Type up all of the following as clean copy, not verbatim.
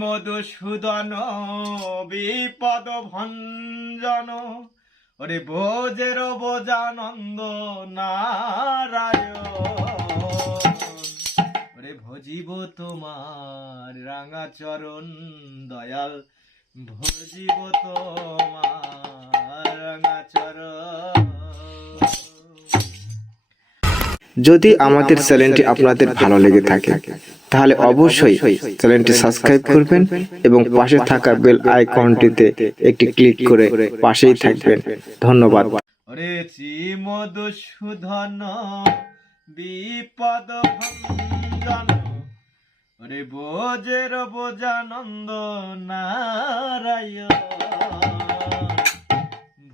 মধুসূদন বিপদ ভঞ্জন ওরে বোঝের বোজানন্দ নারায়ণ ওরে ভজিব তোমার রাঙা চরণ দয়াল ভজিব তোমার রাঙা চরণ। যদি আমাদের চ্যানেলটি আপনাদের ভালো লেগে থাকে তাহলে অবশ্যই চ্যানেলটি সাবস্ক্রাইব করবেন এবং পাশে থাকা বেল আইকনটিতে একটি ক্লিক করে পাশেই থাকবেন। ধন্যবাদ। ওরে শ্রী মধুসূদন বিপদ ভঞ্জন ওরে বোঝের বোজানন্দ নারায়ণ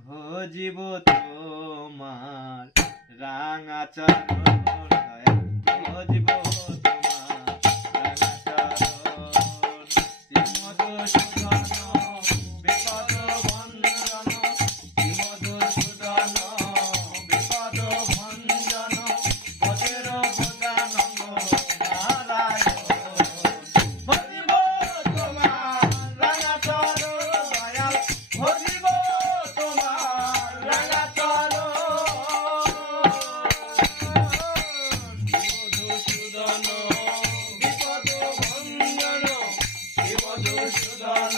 ভজিব তোমার রাঙা চরণ দয়াল ভজিব তোমার রাঙা চরণ। শ্রী মধুসূদন বিপদ ভঞ্জন শ্রী মধুসূদন বিপদ ভঞ্জন বোঝের বোজানন্দ নারায়ণ ভজিব তোমার রাঙা চরণ দয়াল ভজিব তোমার রাঙা চরণ। মধুসূদন বিপদ ভঞ্জন মধুসূদন